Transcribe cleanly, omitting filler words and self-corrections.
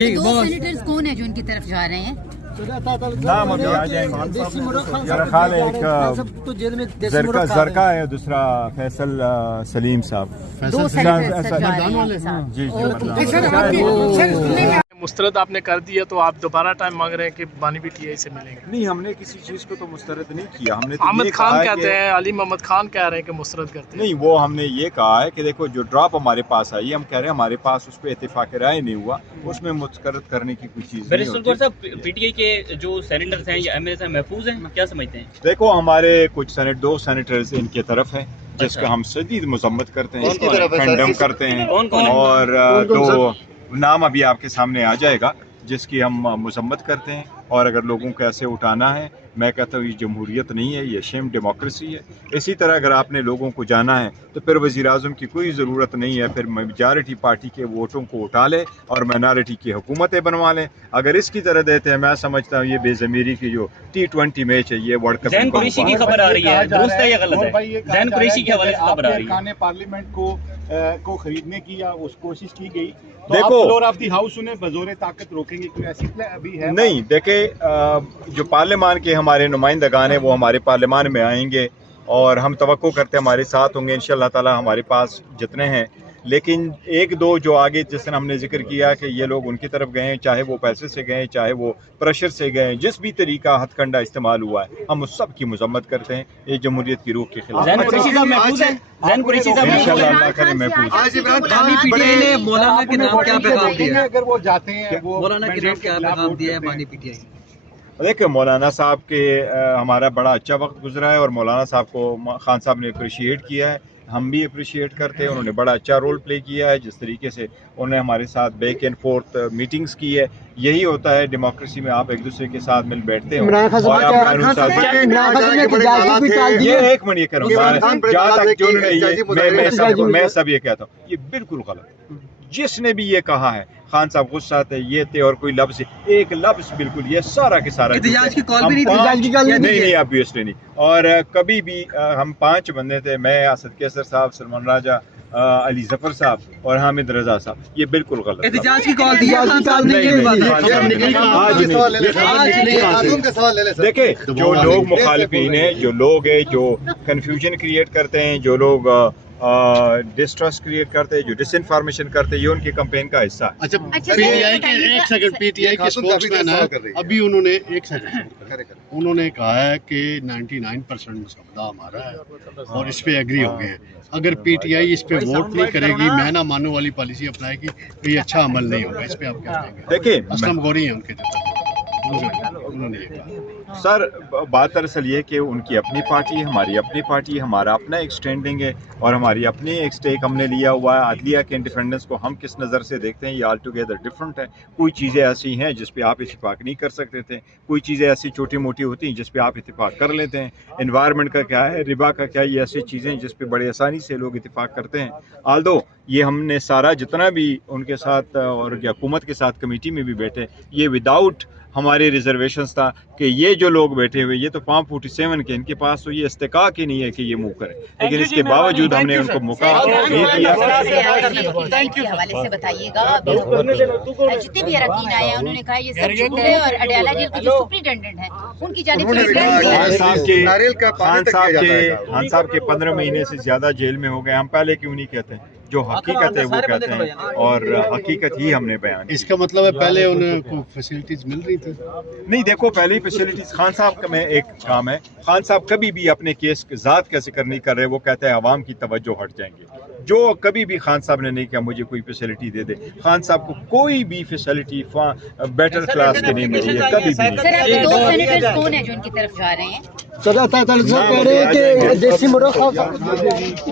दो सेनेटर्स कौन है जो इनकी तरफ जा रहे हैं? नाम अभी आ जाएंगे। मेरा ख्याल है एक जरका है, दूसरा फैसल सलीम साहब। दो सेनेटर्स जा रहे हैं। मुस्तरद आपने कर दिया तो आप दोबारा टाइम मांग रहे हैं कि बानी पीटीआई से मिलेंगे? नहीं, हमने किसी चीज को तो मुस्तरद नहीं किया। हमने तो अहमद खान कहते हैं, अली मोहम्मद खान कह रहे हैं कि मुस्तरद करते हैं। नहीं, वो हमने ये कहा है कि देखो जो ड्रॉप हमारे पास आई, हम कह रहे हैं हमारे पास उस पर इत्तेफाक राय नहीं हुआ, उसमें मुस्तरद करने की कोई चीज नहीं होती। पीटीआई के जो सेनेटर्स हैं या एमएलए हैं महफूज हैं, क्या समझते हैं? देखो हमारे कुछ दो सेनेटर्स इनके तरफ हैं जिसका हम शदीद मजम्मत करते हैं, कंडम करते हैं, और दो नाम अभी आपके सामने आ जाएगा जिसकी हम मजम्मत करते हैं। और अगर लोगों को ऐसे उठाना है, मैं कहता हूँ ये जमहूरियत नहीं है, ये शेम डेमोक्रेसी है। इसी तरह अगर आपने लोगों को जाना है तो फिर वज़ीर आज़म की कोई ज़रूरत नहीं है, फिर मेजॉरिटी पार्टी के वोटों को उठा ले और माइनॉरिटी की हुकूमतें बनवा लें। अगर इसकी तरह देते हैं, मैं समझता हूँ ये बेज़मीरी की जो T20 मैच है, ये वर्ल्ड कप ज़ैन कुरैशी की खबर आ रही है, दुरुस्त है या गलत है? ज़ैन कुरैशी के हवाले से खबर आ रही है। पार्लियामेंट को खरीदने की या उस कोशिश की गई, तो देखो, आप फ्लोर ऑफ द हाउस उन्हें बजोरे ताकत रोकेंगे, कोई ऐसी अभी है? नहीं, देखे जो पार्लियामान के हमारे नुमाइंदगान हैं वो हमारे पार्लियामान में आएंगे और हम तवक्को करते हैं हमारे साथ होंगे इंशाअल्लाह ताला। हमारे पास जितने हैं, लेकिन एक दो जो आगे जिस तरह हमने जिक्र किया कि ये लोग उनकी तरफ गए हैं, चाहे वो पैसे से गए, चाहे वो प्रेशर से गए, जिस भी तरीका हथकंडा इस्तेमाल हुआ है, हम उस सब की मजम्मत करते हैं। ये जमहूरियत की रूह के खिलाफ। ज़ैन कुरैशी साहब महफूज हैं? ज़ैन कुरैशी साहब इंशाअल्लाह अल्लाह करे महफूज। पीटीआई ने मौलाना के नाम क्या पैगाम दिया है? अगर वो जाते हैं, वो मौलाना के नाम क्या पैगाम दिया है बानी पीटीआई? देखिए, मौलाना साहब के हमारा बड़ा अच्छा वक्त गुजरा है और मौलाना साहब को खान साहब ने अप्रिशिएट किया है, हम भी अप्रिशिएट करते हैं। उन्होंने बड़ा अच्छा रोल प्ले किया है, जिस तरीके से उन्होंने हमारे साथ बैक एंड फोर्थ मीटिंग्स की है। यही होता है डेमोक्रेसी में, आप एक दूसरे के साथ मिल बैठते हो। ये एक मिनट ये करो, जहाँ तक जो मैं सब ये कहता हूँ, ये बिल्कुल गलत। जिसने भी ये कहा है, खान साहब गुस्सा थे, ये थे, और कोई लफ्ज, एक लफ्ज बिल्कुल, ये सारा के सारा एहतिजाज की कॉल भी नहीं, ऑब्वियसली नहीं। और कभी भी हम 5 बंदे थे, मैं, असद कैसर साहब, सलमान राजा, अली जफर साहब और हामिद रजा साहब, ये बिल्कुल गलत। एहतिजाज की कॉल दी है। देखे, जो लोग मुखालिफिन हैं, जो लोग हैं जो कन्फ्यूजन क्रिएट करते हैं, जो लोग डिस्ट्रस्ट क्रिएट करते हैं, जो डिसइंफॉर्मेशन करते हैं, ये उनकी कैंपेन का हिस्सा है। अच्छा, पीटीआई के स्पोक्समैन है, अभी उन्होंने उन्होंने कहा है कि 99% मुसद्दा हमारा है और इस पे एग्री हो गए हैं। अगर पीटीआई इस पे वोट नहीं करेगी, मैं ना मानो वाली पॉलिसी अपनाएगी, तो ये अच्छा अमल नहीं होगा। इस पे आप क्या कहेंगे? देखिए, असलम गौरी है उनके उन्होंने ये कहा। सर, बात दरअसल ये कि उनकी अपनी पार्टी है, हमारी अपनी पार्टी है, हमारा अपना एक स्टैंडिंग है और हमारी अपनी एक स्टेक हमने लिया हुआ है। अदलिया के इंडिपेंडेंस को हम किस नज़र से देखते हैं, ये ऑल टुगेदर डिफरेंट है। कोई चीज़ें ऐसी हैं जिस पे आप इत्तेफाक नहीं कर सकते थे, कोई चीज़ें ऐसी छोटी मोटी होती हैं जिस पे आप इत्तेफाक कर लेते हैं। एनवायरनमेंट का क्या है, रिबा का क्या है, ये ऐसी चीज़ें जिस पे बड़े आसानी से लोग इत्तेफाक करते हैं। आल्दो ये हमने सारा जितना भी उनके साथ और हुकूमत के साथ कमेटी में भी बैठे, ये विदाउट हमारे रिजर्वेशंस था कि ये जो लोग बैठे हुए, ये तो फॉर्म 47 के, इनके पास तो ये इस्तेकाक ही नहीं है कि ये मूव करें, लेकिन इसके बावजूद हमने उनको मौका नहीं दिया। के हवाले से बताइएगा, जितने भी अरकान आए हैं उन्होंने कहा ये सब झूठ है और अडयाला जेल के जो सुपरिटेंडेंट हैं उनकी जानिब से खान साहब के 15 महीने से ज्यादा जेल में हो गए। हम पहले क्यों नहीं कहते, जो हकीकत है वो कहते हैं और हकीकत ही हमने बयान। इसका मतलब है पहले उन्हें फैसिलिटीज मिल रही थी? नहीं, देखो, पहले ही फैसिलिटीज खान साहब का में एक काम है, खान साहब कभी भी अपने केस ज़ात का जिक्र नहीं कर रहे, वो कहते हैं अवाम की तवज्जो हट जाएंगे। जो कभी भी खान साहब ने नहीं कहा मुझे कोई फैसिलिटी दे दे, खान साहब को कोई भी फैसिलिटी बेटर क्लास के नहीं मिली है कभी भी। दो सेनेटर्स कौन है जो इनकी तरफ जा रहे हैं?